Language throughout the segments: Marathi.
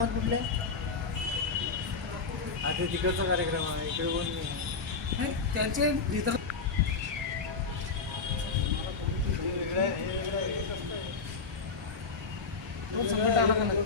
कुठले आता तिकडचा कार्यक्रम आहे, इकडे कोण नाही. त्यांचे इतर संकट आला का नाही?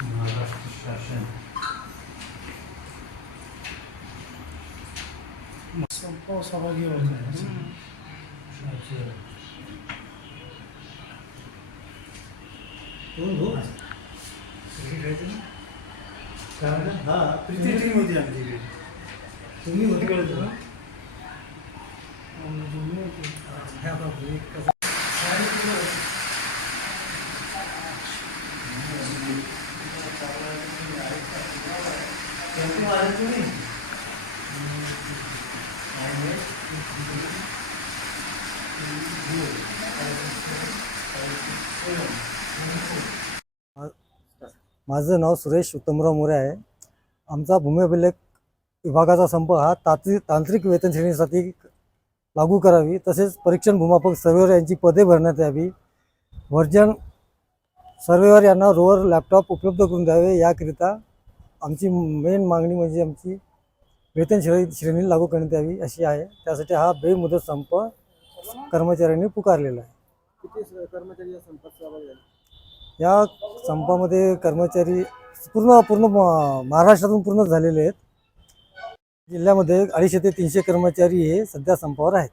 महाराष्ट्र शासन सहभागी होत हा प्रीती टीम होती आमची इकडे. तुम्ही होती कळत ना. माझं नाव सुरेश उत्तमराव मोरे आहे. आमचा भूमी अभिलेख विभागाचा संप हा तांत्रिक वेतन श्रेणीसाठी लागू करावी, तसेच परीक्षण भूमापक सर्वेअर यांची पदे भरण्यात यावी. वर्जन सर्वेअर यांना रोवर लॅपटॉप उपलब्ध करून द्यावे. याकरिता आमची मेन मागणी म्हणजे आमची वेतन श्रेणी लागू करण्यात यावी अशी आहे. त्यासाठी हा बेमुदत संप कर्मचाऱ्यांनी पुकारलेला आहे. किती कर्मचारी या संपात सहभागी झाले? या संपामध्ये कर्मचारी पूर्ण महाराष्ट्रातून पूर्ण झालेले आहेत. जिल्ह्यामध्ये 250 ते 300 कर्मचारी हे सध्या संपावर आहेत.